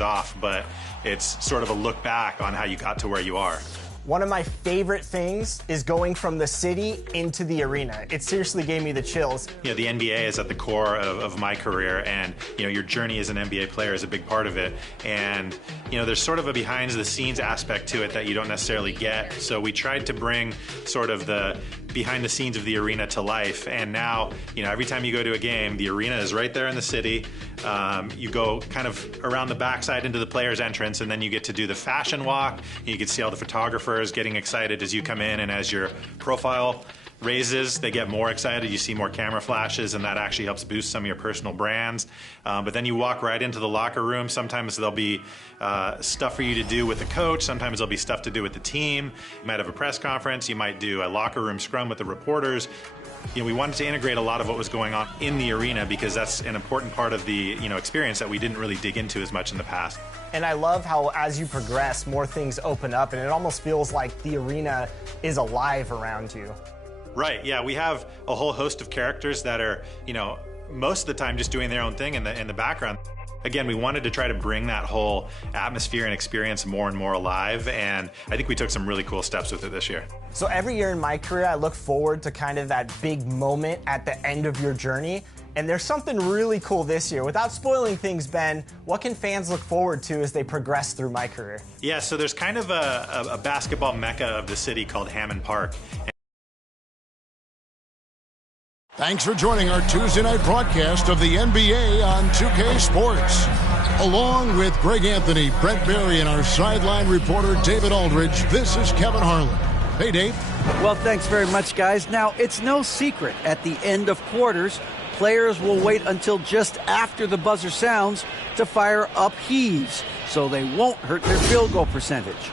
things off, but it's sort of a look back on how you got to where you are. One of my favorite things is going from the city into the arena. It seriously gave me the chills. You know, the NBA is at the core of my career, and you know, your journey as an NBA player is a big part of it. And you know, there's sort of a behind the scenes aspect to it that you don't necessarily get. So we tried to bring sort of the behind the scenes of the arena to life. And now, you know, every time you go to a game, the arena is right there in the city. You go kind of around the backside into the players' entrance, and then you get to do the fashion walk. You can see all the photographers getting excited as you come in, and as your profile raises, they get more excited. You see more camera flashes, and that actually helps boost some of your personal brands. But then you walk right into the locker room. Sometimes there'll be stuff for you to do with the coach. Sometimes there'll be stuff to do with the team. You might have a press conference. You might do a locker room scrum with the reporters. You know, we wanted to integrate a lot of what was going on in the arena because that's an important part of the, you know, experience that we didn't really dig into as much in the past. And I love how as you progress, more things open up, and it almost feels like the arena is alive around you. Right, yeah, we have a whole host of characters that are, you know, most of the time just doing their own thing in the background. Again, we wanted to try to bring that whole atmosphere and experience more and more alive, and I think we took some really cool steps with it this year. So every year in my career, I look forward to kind of that big moment at the end of your journey, and there's something really cool this year. Without spoiling things, Ben, what can fans look forward to as they progress through my career? Yeah, so there's kind of a basketball mecca of the city called Hammond Park. Thanks for joining our Tuesday night broadcast of the NBA on 2K Sports. Along with Greg Anthony, Brett Barry, and our sideline reporter David Aldridge, this is Kevin Harlan. Hey, Dave. Well, thanks very much, guys. Now, it's no secret at the end of quarters, players will wait until just after the buzzer sounds to fire up heaves, so they won't hurt their field goal percentage.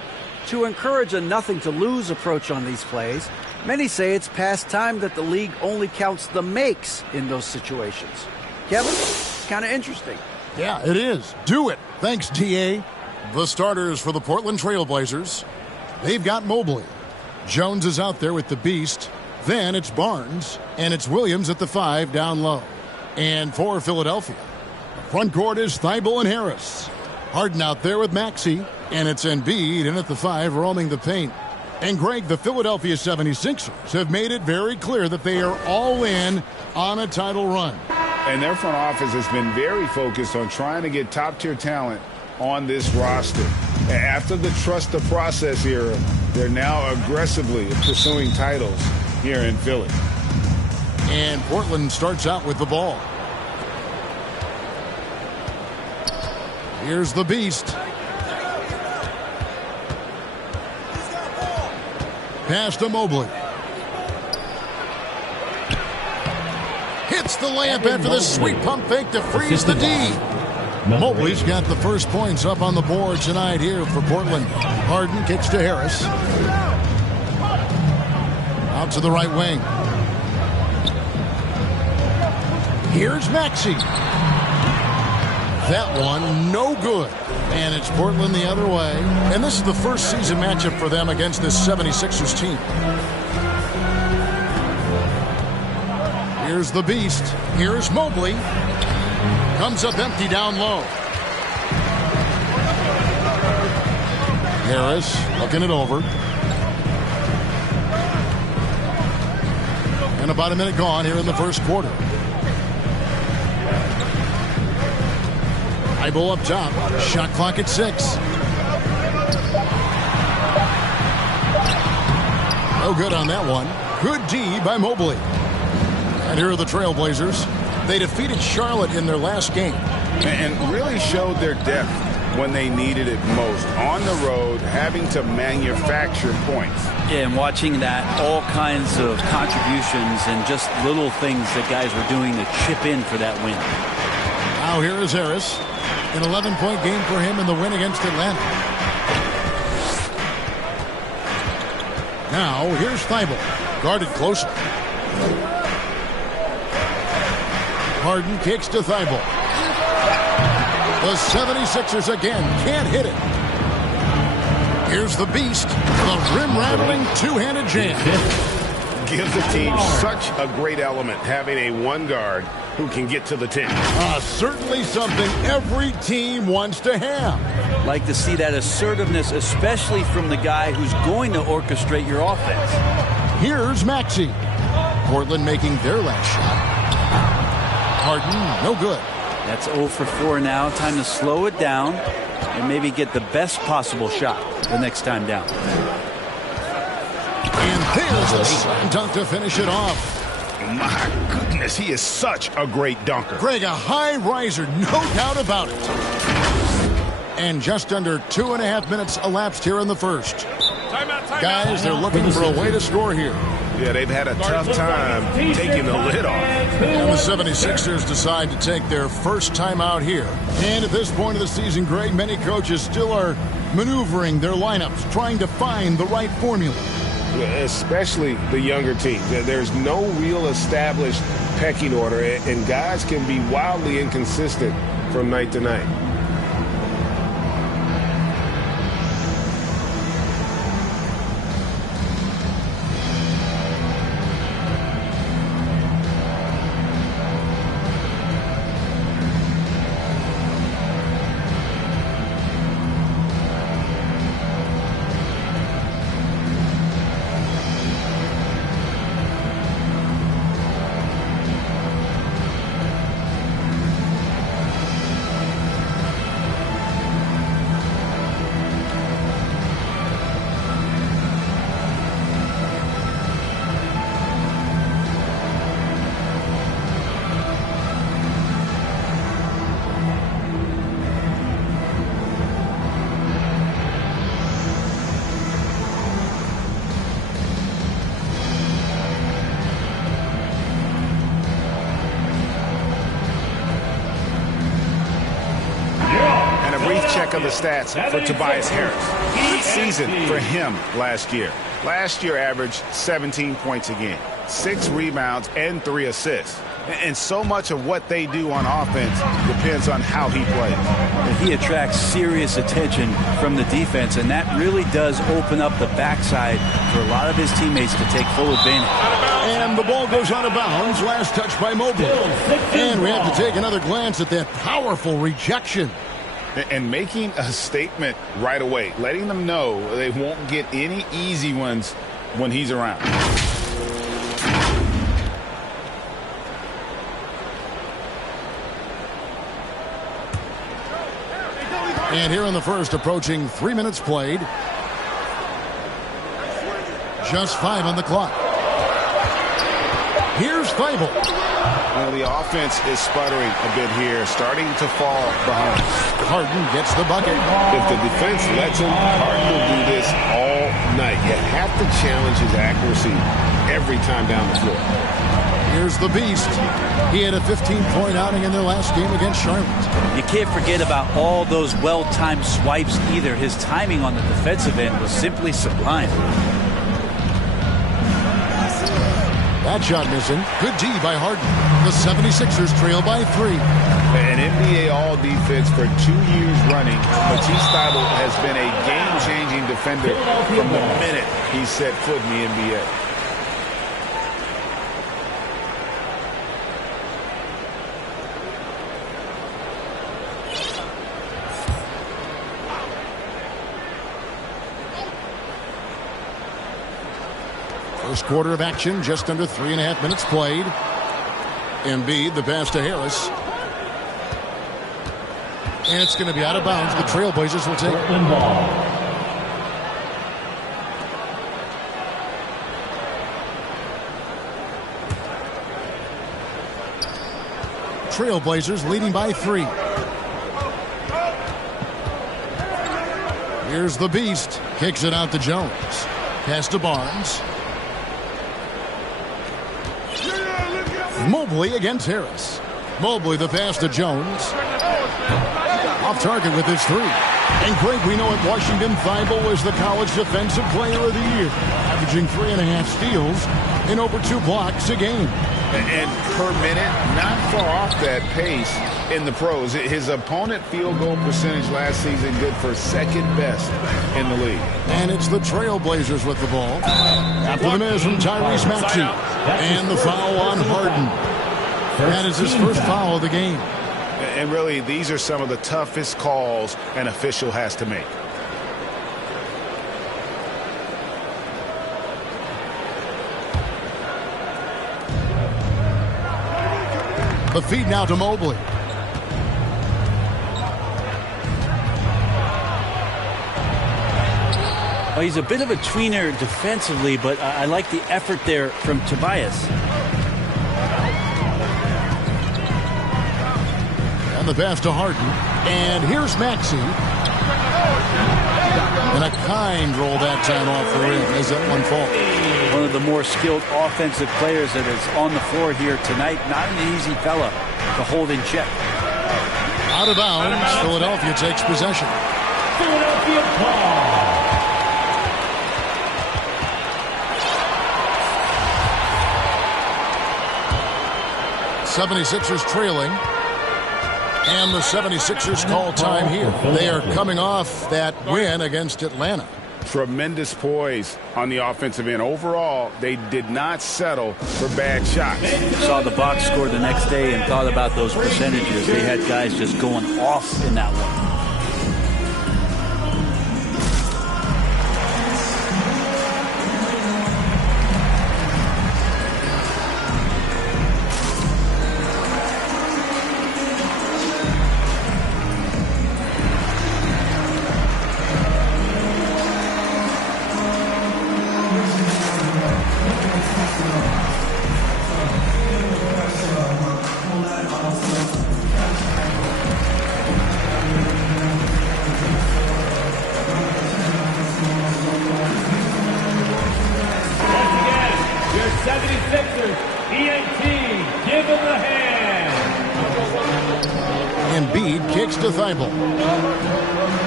To encourage a nothing-to-lose approach on these plays, many say it's past time that the league only counts the makes in those situations. Kevin, it's kind of interesting. Yeah, it is. Do it. Thanks, DA. The starters for the Portland Trail Blazers. They've got Mobley. Jones is out there with the Beast. Then it's Barnes, and it's Williams at the 5 down low. And for Philadelphia, front court is Thibault and Harris. Harden out there with Maxey, and it's Embiid in at the 5 roaming the paint. And Greg, the Philadelphia 76ers have made it very clear that they are all in on a title run. And their front office has been very focused on trying to get top-tier talent on this roster. After the trust the process era, they're now aggressively pursuing titles here in Philly. And Portland starts out with the ball. Here's the Beast. Pass to Mobley. Hits the layup after the sweet pump fake to freeze the D. Mobley's got the first points up on the board tonight here for Portland. Harden kicks to Harris. Out to the right wing. Here's Maxey. That one, no good. And it's Portland the other way. And this is the first season matchup for them against this 76ers team. Here's the Beast. Here's Mobley. Comes up empty down low. Harris looking it over. And about a minute gone here in the first quarter. Thibault up top. Shot clock at 6. No good on that one. Good D by Mobley. And here are the Trailblazers. They defeated Charlotte in their last game. And really showed their depth when they needed it most. On the road, having to manufacture points. Yeah, and watching that, all kinds of contributions and just little things that guys were doing to chip in for that win. Now here is Harris. An 11-point game for him in the win against Atlanta. Now here's Thibault. Guarded closely. Harden kicks to Thibault. The 76ers again can't hit it. Here's the Beast. The rim-rattling two-handed jam. Gives the team such a great element having a one guard who can get to the 10. Certainly something every team wants to have. Like to see that assertiveness, especially from the guy who's going to orchestrate your offense. Here's Maxey. Portland making their last shot. Harden, no good. That's 0 for 4 now. Time to slow it down and maybe get the best possible shot the next time down. And there's the slam dunk to finish it off. My goodness, he is such a great dunker. Greg, a high riser, no doubt about it. And just under 2.5 minutes elapsed here in the first. Guys, they're looking for a way to score here. Yeah, they've had a tough time taking the lid off. And the 76ers decide to take their first time out here. And at this point of the season, Greg, many coaches still are maneuvering their lineups, trying to find the right formula. Especially the younger teams. There's no real established pecking order, and guys can be wildly inconsistent from night to night. Check of the stats for Tobias Harris. Good season for him last year. Last year averaged 17 points a game, 6 rebounds, and 3 assists. And so much of what they do on offense depends on how he plays. And he attracts serious attention from the defense, and that really does open up the backside for a lot of his teammates to take full advantage. And the ball goes out of bounds. Last touch by Mobley. And we have to take another glance at that powerful rejection. And making a statement right away, letting them know they won't get any easy ones when he's around. And here in the first, approaching 3 minutes played. Just 5 on the clock. Here's Thibault. Well, the offense is sputtering a bit here, starting to fall behind. Harden gets the bucket. If the defense lets him, Harden will do this all night. You have to challenge his accuracy every time down the floor. Here's the Beast. He had a 15-point outing in their last game against Charlotte. You can't forget about all those well-timed swipes either. His timing on the defensive end was simply sublime. That shot missing. Good D by Harden. The 76ers trail by 3. An NBA All-Defense for 2 years running. Matisse Thybulle has been a game-changing defender from the minute he set foot in the NBA. First quarter of action, just under 3.5 minutes played. Embiid, the pass to Harris. And it's going to be out of bounds. The Trailblazers will take it. Trailblazers leading by 3. Here's the Beast. Kicks it out to Jones. Pass to Barnes. Mobley against Harris. Mobley the pass to Jones. Off target with his 3. And Greg, we know at Washington, Thybulle was the college defensive player of the year, averaging 3.5 steals and over 2 blocks a game. And per minute, not far off that pace in the pros. His opponent field goal percentage last season good for second best in the league. And it's the Trailblazers with the ball. After the miss from Tyrese Maxey. And the foul on Harden. That is his first foul of the game. And really, these are some of the toughest calls an official has to make. The feed now to Mobley. Well, he's a bit of a tweener defensively, but I like the effort there from Tobias. And the pass to Harden. And here's Maxey. And a kind roll that time off the rim as that one falls. One of the more skilled offensive players that is on the floor here tonight. Not an easy fella to hold in check. Out of bounds. Philadelphia takes possession. Philadelphia ball. 76ers trailing. And the 76ers call time here. They are coming off that win against Atlanta. Tremendous poise on the offensive end. Overall, they did not settle for bad shots. Saw the box score the next day and thought about those percentages. They had guys just going off in that one.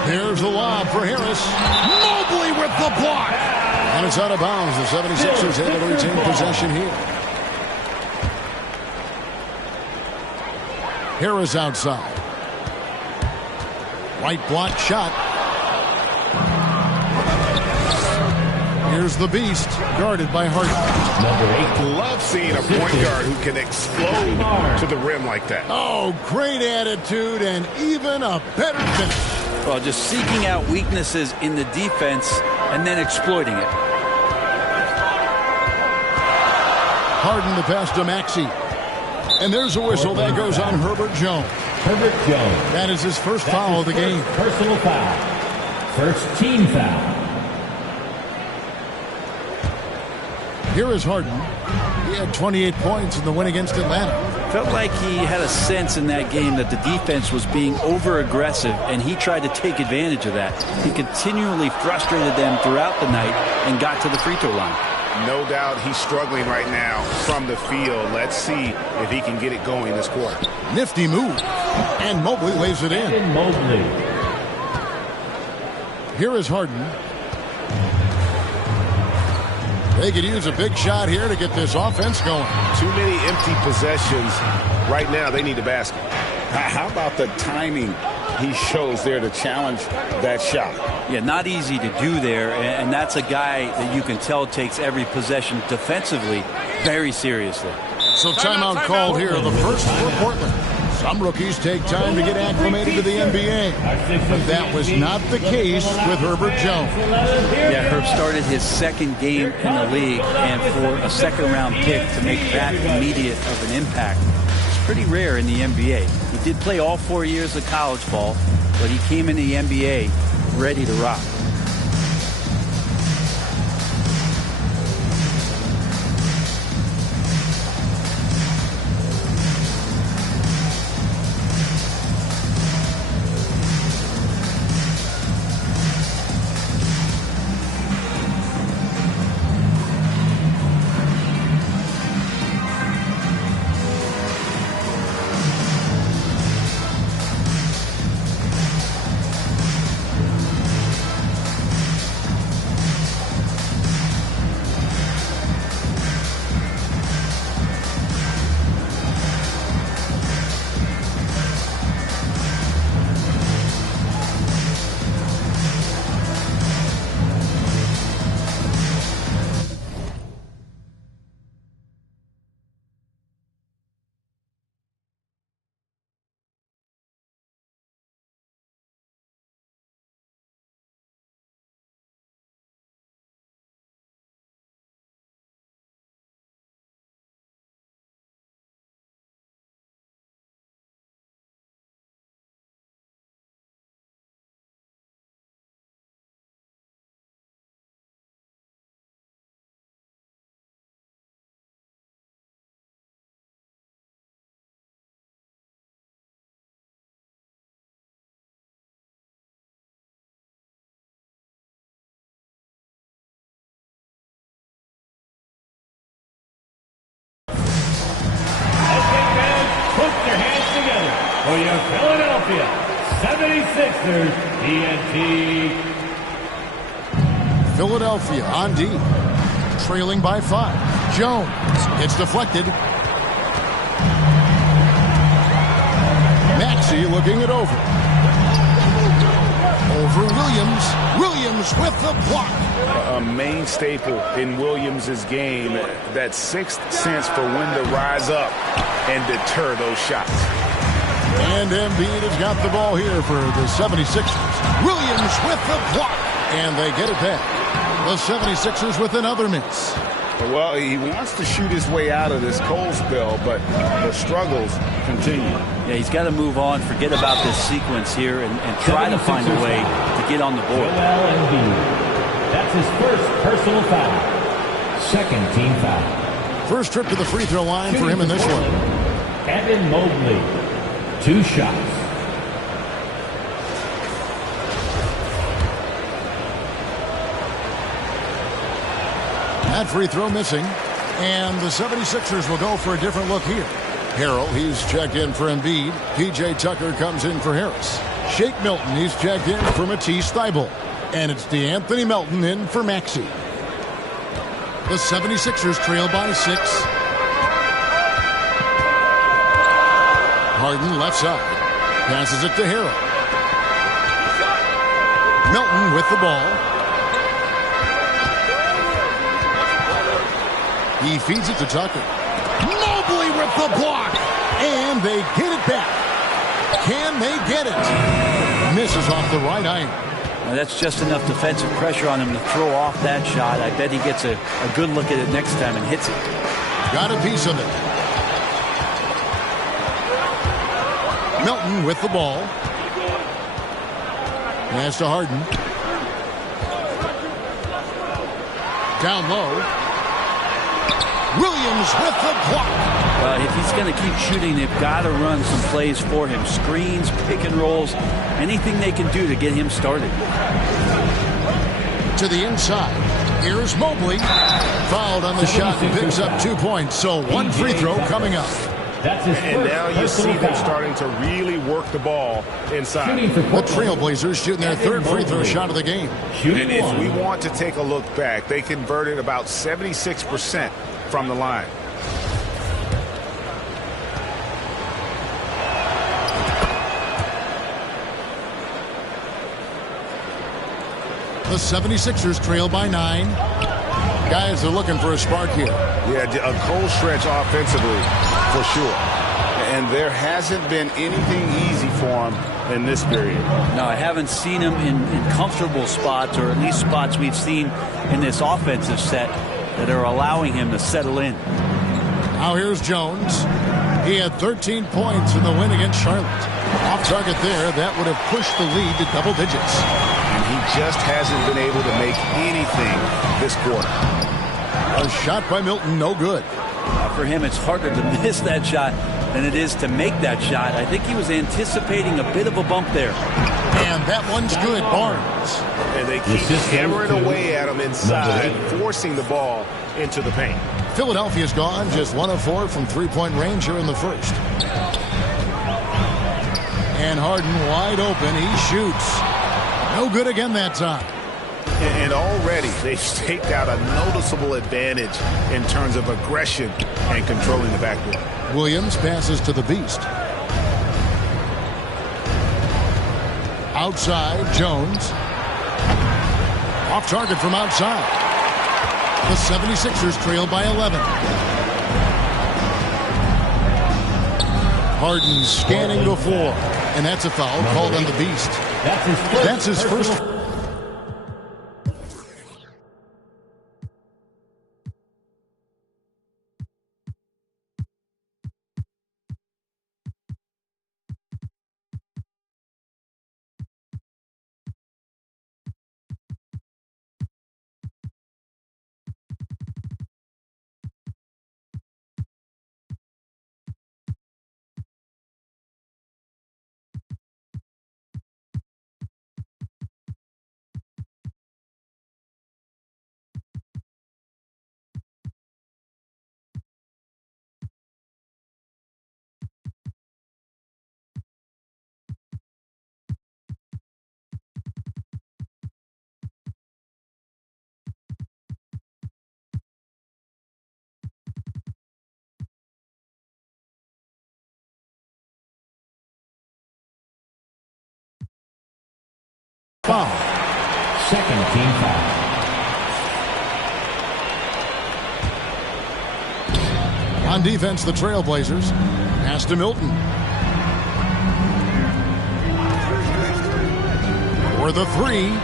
Here's the lob for Harris. Mobley with the block. And it's out of bounds. The 76ers able to retain possession here. Harris outside. Right block shot. Here's the beast, guarded by Harden. Love seeing a point guard who can explode to the rim like that. Oh, great attitude and even a better finish. Well, just seeking out weaknesses in the defense and then exploiting it. Harden the pass to Maxey. And there's a whistle that goes on Herbert Jones. Herbert Jones. That is his first foul of the game. Personal foul. First team foul. Here is Harden. He had 28 points in the win against Atlanta. Felt like he had a sense in that game that the defense was being over-aggressive, and he tried to take advantage of that. He continually frustrated them throughout the night and got to the free throw line. No doubt he's struggling right now from the field. Let's see if he can get it going this quarter. Nifty move. And Mobley lays it in. Mobley. Here is Harden. They could use a big shot here to get this offense going. Too many empty possessions. Right now, they need a basket. How about the timing he shows there to challenge that shot? Yeah, not easy to do there, and that's a guy that you can tell takes every possession defensively very seriously. So timeout called here, the first for Portland. Some rookies take time to get acclimated to the NBA, but that was not the case with Herbert Jones. Yeah, Herb started his second game in the league, and for a second-round pick to make that immediate of an impact is pretty rare in the NBA. He did play all 4 years of college ball, but he came in the NBA ready to rock. Masters TNT. Philadelphia on D. Trailing by 5. Jones. It's deflected. Maxey looking it over. Over Williams. Williams with the block. A main staple in Williams' game, that sixth sense for when to rise up and deter those shots. And Embiid has got the ball here for the 76ers. Williams with the block. And they get it back. The 76ers with another miss. Well, he wants to shoot his way out of this cold spell, but the struggles continue. Yeah, he's got to move on, forget about this sequence here, and try to find a way to get on the board. Joel Embiid. That's his first personal foul. Second team foul. First trip to the free throw line for him in this one. Evan Mobley. 2 shots. That free throw missing. And the 76ers will go for a different look here. Harrell, he's checked in for Embiid. P.J. Tucker comes in for Harris. Shake Milton, he's checked in for Matisse Thybulle. And it's DeAnthony Melton in for Maxey. The 76ers trail by 6. Harden left side. Passes it to Harrell. Melton with the ball. He feeds it to Tucker. Mobley with the block. And they get it back. Can they get it? Misses off the right iron. Now that's just enough defensive pressure on him to throw off that shot. I bet he gets a good look at it next time and hits it. Got a piece of it. Melton with the ball. Pass to Harden. Down low. Williams with the block. Well, if he's going to keep shooting, they've got to run some plays for him. Screens, pick and rolls, anything they can do to get him started. To the inside. Here's Mobley. Fouled on the shot and picks up 2 points. So one free throw coming up. That's his And first now you personal see them foul. starting to really work the ball inside. Shooting for The Portland. Trailblazers shooting their third free throw shot of the game. Shooting And if one. we want to take a look back, they converted about 76% from the line. The 76ers trail by 9. Guys are looking for a spark here. Yeah, a cold stretch offensively, for sure. And there hasn't been anything easy for him in this period. No, I haven't seen him in comfortable spots, or at least spots we've seen in this offensive set that are allowing him to settle in. Now here's Jones. He had 13 points in the win against Charlotte. Off target there, that would have pushed the lead to double digits. And he just hasn't been able to make anything this quarter. A shot by Milton, no good. For him, it's harder to miss that shot than it is to make that shot. I think he was anticipating a bit of a bump there. And that one's good, Barnes. And they keep hammering away at him inside, forcing the ball into the paint. Philadelphia's gone just 1 of 4 from three-point range here in the first. And Harden wide open. He shoots. No good again that time. And already they've staked out a noticeable advantage in terms of aggression and controlling the backboard. Williams passes to the Beast. Outside, Jones. Off target from outside. The 76ers trail by 11. Harden scanning before. And that's a foul called on the Beast. That's his first foul. Second team foul. On defense, the Trailblazers. Pass to Milton. For the three.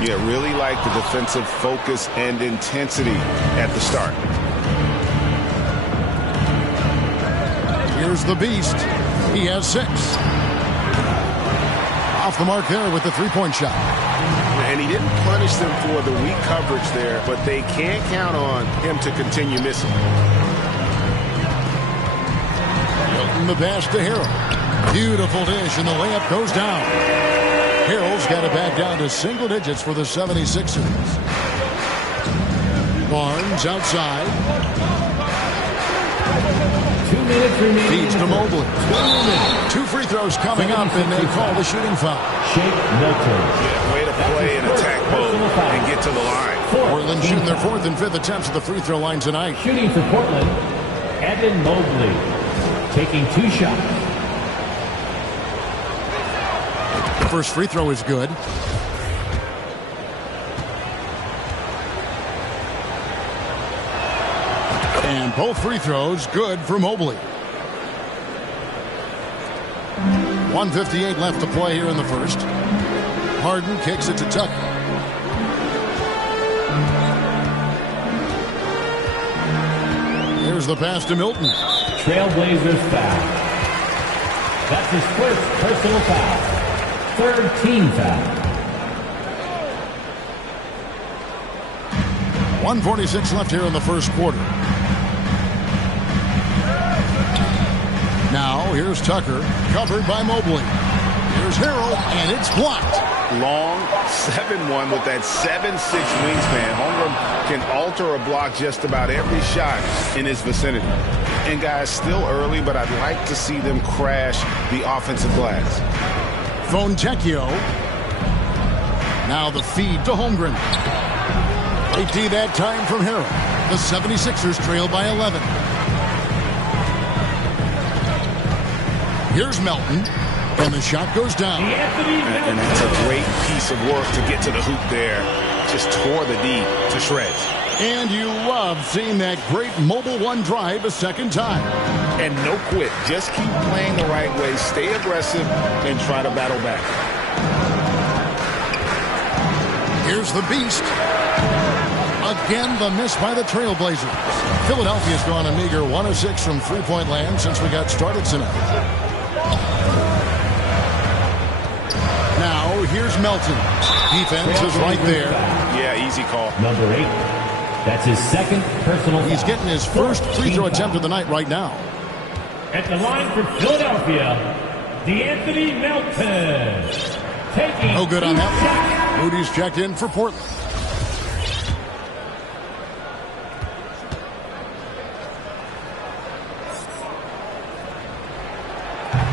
Yeah, really like the defensive focus and intensity at the start. Here's the Beast. He has 6. Off the mark there with the three-point shot. And he didn't punish them for the weak coverage there, but they can't count on him to continue missing. Milton the pass to Harrell. Beautiful dish, and the layup goes down. Harrell's got it back down to single digits for the 76ers. Barnes outside. 2 minutes remaining. Feeds to Mobley. 2 free throws coming up, and they call the shooting foul. Shake Milton. Yeah, way to play in attack mode and get to the line. Portland shooting their 4th and 5th attempts at the free throw line tonight. Shooting for Portland, Evan Mobley. Taking 2 shots. The first free throw is good. And both free throws good for Mobley. 1:58 left to play here in the first. Harden kicks it to Tucker. Here's the pass to Milton. Trailblazers foul. That's his first personal foul. 3rd team foul. 1:46 left here in the first quarter. Now here's Tucker, covered by Mobley. Here's Harrell, and it's blocked. Long 7-1 with that 7'6" wingspan. Holmgren can alter a block just about every shot in his vicinity. And guys, still early, but I'd like to see them crash the offensive glass. Fontecchio. Now the feed to Holmgren. Late D that time from Harrell. The 76ers trail by 11. Here's Melton. And the shot goes down. And that's a great piece of work to get to the hoop there. Just tore the D to shreds. And you love seeing that great mobile one drive a second time. And no quit. Just keep playing the right way. Stay aggressive and try to battle back. Here's the Beast. Again, the miss by the Trailblazers. Philadelphia's gone a meager 1 of 6 from three-point land since we got started tonight. Now, here's Melton. Defense is right there. Yeah, easy call. Number 8. That's his 2nd personal foul. He's getting his first free throw attempt of the night right now. At the line for Philadelphia, DeAnthony Melton. Taking No good on that shot. one. Moody's checked in for Portland.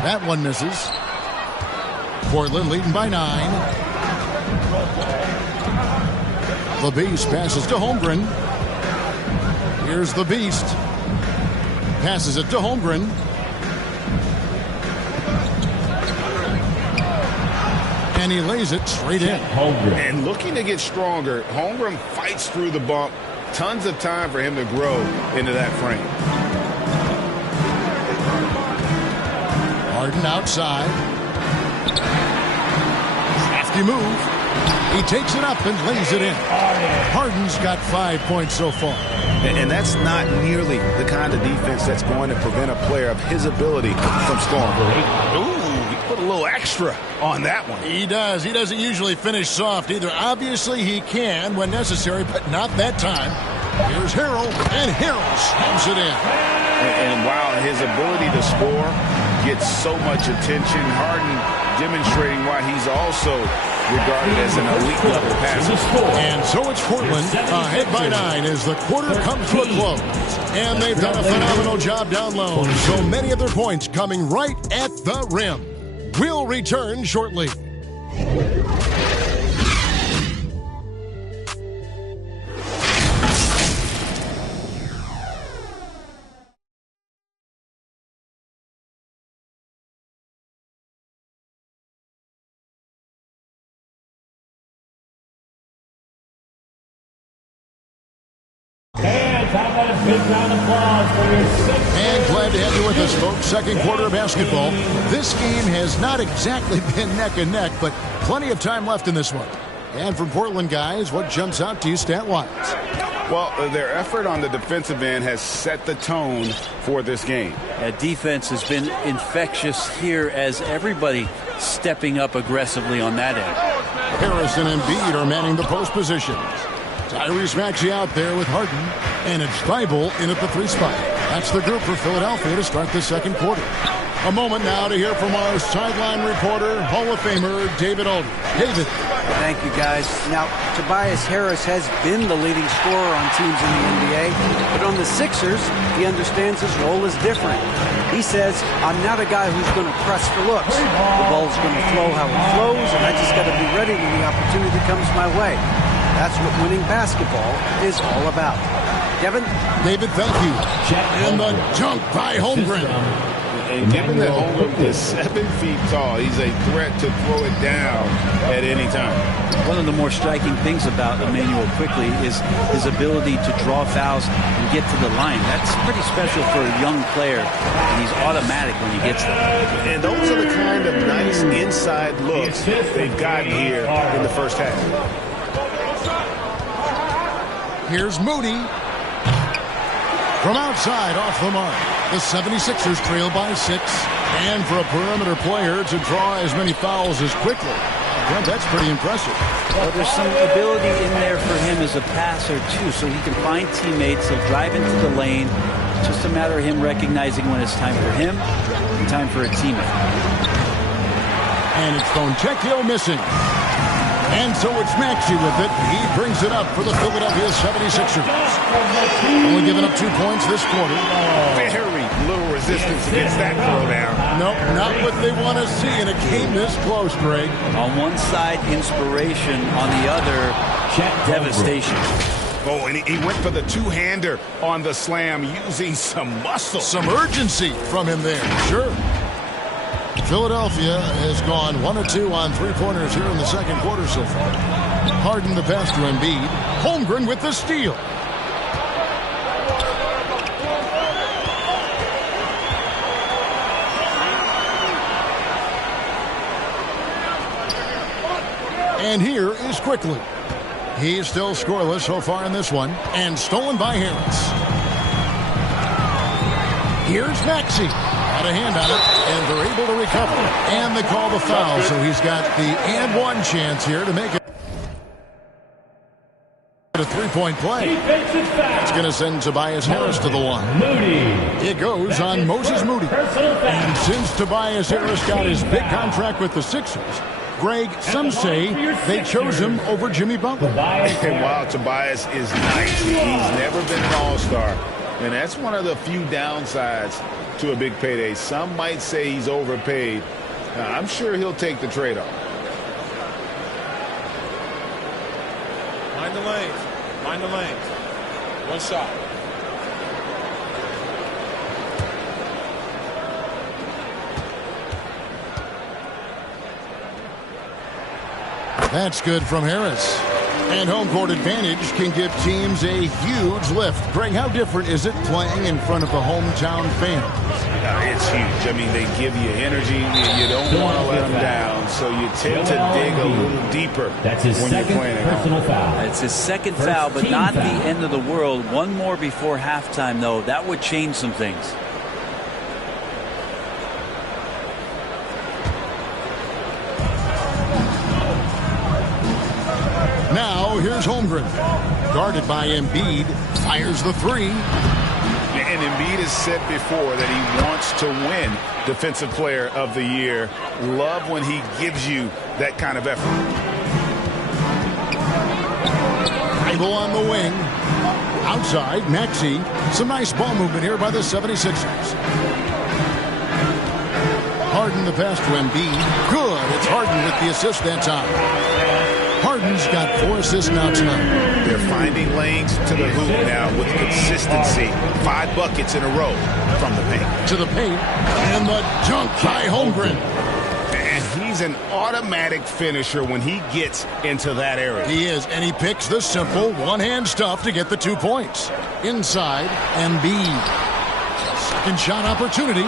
That one misses. Portland leading by 9. The Beast passes to Holmgren. Here's the Beast. Passes it to Holmgren. And he lays it straight in. And looking to get stronger, Holmgren fights through the bump. Tons of time for him to grow into that frame. Harden outside. Hefty move. He takes it up and lays it in. Harden's got 5 points so far. And that's not nearly the kind of defense that's going to prevent a player of his ability from scoring. Ooh, he put a little extra on that one. He does. He doesn't usually finish soft either. Obviously, he can when necessary, but not that time. Here's Harrell, and Harrell slams it in. And while his ability to score gets so much attention, Harden demonstrating why he's also regarded as an elite level passer. And so it's Portland ahead by 9 as the quarter comes to a close. And they've done a phenomenal job down low. So many of their points coming right at the rim. We'll return shortly. And glad to have you with us, folks. Second quarter of basketball. This game has not exactly been neck and neck, but plenty of time left in this one. And from Portland, guys, what jumps out to you stat-wise? Well, their effort on the defensive end has set the tone for this game. Defense has been infectious here as everybody stepping up aggressively on that end. Harris and Embiid are manning the post positions. Tyrese Maxey out there with Harden, and it's Thibault in at the 3 spot. That's the group for Philadelphia to start the second quarter. A moment now to hear from our sideline reporter, Hall of Famer David Aldridge. David. Thank you, guys. Now, Tobias Harris has been the leading scorer on teams in the NBA, but on the Sixers, he understands his role is different. He says, I'm not a guy who's going to press for looks. The ball's going to flow how it flows, and I just got to be ready when the opportunity comes my way. That's what winning basketball is all about. Kevin? David, thank you. And the dunk by Holmgren. And given that Holmgren is 7 feet tall, he's a threat to throw it down at any time. One of the more striking things about Emmanuel Quickley is his ability to draw fouls and get to the line. That's pretty special for a young player, and he's automatic when he gets there. And those are the kind of nice inside looks they've gotten here in the first half. Here's Moody. From outside, off the mark. The 76ers trail by 6. And for a perimeter player to draw as many fouls as Quickly. Well, that's pretty impressive. Well, there's some ability in there for him as a passer, too, so he can find teammates. He'll drive into the lane. It's just a matter of him recognizing when it's time for him and time for a teammate. And it's Fontecchio missing. And so it's Maxey with it. He brings it up for the Philadelphia 76ers. Only giving up 2 points this quarter. Very little resistance against that throwdown. Nope, not what they want to see in a game this close, Greg. On one side, inspiration. On the other, devastation. Oh, and he went for the two-hander on the slam using some muscle. Some urgency from him there, sure. Philadelphia has gone 1 of 2 on 3-pointers here in the second quarter so far. Harden the pass to Embiid. Holmgren with the steal. And here is Quickly. He's still scoreless so far in this one. And stolen by Harris. Here's Maxey. Got a hand on it, and they're able to recover. And they call the foul, so he's got the and one chance here to make it a 3-point play. It's going to send Tobias Harris to the line. It goes on Moses Moody. And since Tobias Harris got his big contract with the Sixers, Greg, some say they chose him over Jimmy Butler. And while Tobias is nice, he's never been an all-star. And that's one of the few downsides to a big payday. Some might say he's overpaid. Now, I'm sure he'll take the trade-off. Mind the lanes. Mind the lanes. One shot. That's good from Harris. And home court advantage can give teams a huge lift. Greg, how different is it playing in front of the hometown fans? It's huge. I mean, they give you energy. You don't want to let them down, so you tend to dig a little deeper when you're playing at home. It's his second foul, but not the end of the world. One more before halftime, though. That would change some things. Now, here's Holmgren. Guarded by Embiid. Fires the three. And Embiid has said before that he wants to win Defensive Player of the Year. Love when he gives you that kind of effort. Idle on the wing. Outside, Maxey. Some nice ball movement here by the 76ers. Harden the pass to Embiid. Good. It's Harden with the assist that time. Harden's got 4 assists now tonight. They're finding lanes to the hoop now with consistency. 5 buckets in a row from the paint. To the paint. And the dunk by Holmgren. And he's He's an automatic finisher when he gets into that area. He is, and he picks the simple one-hand stuff to get the 2 points. Inside, Embiid. Second shot opportunity.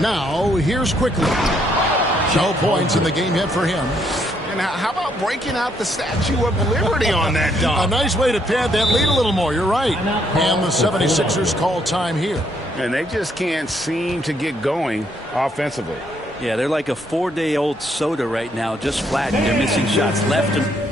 Now, here's Quickly. No points in the game yet for him. And how about breaking out the Statue of Liberty on that dunk? A nice way to pad that lead a little more. You're right. And the 76ers call time here. And they just can't seem to get going offensively. Yeah, they're like a 4-day-old soda right now, just flat. They're missing shots left and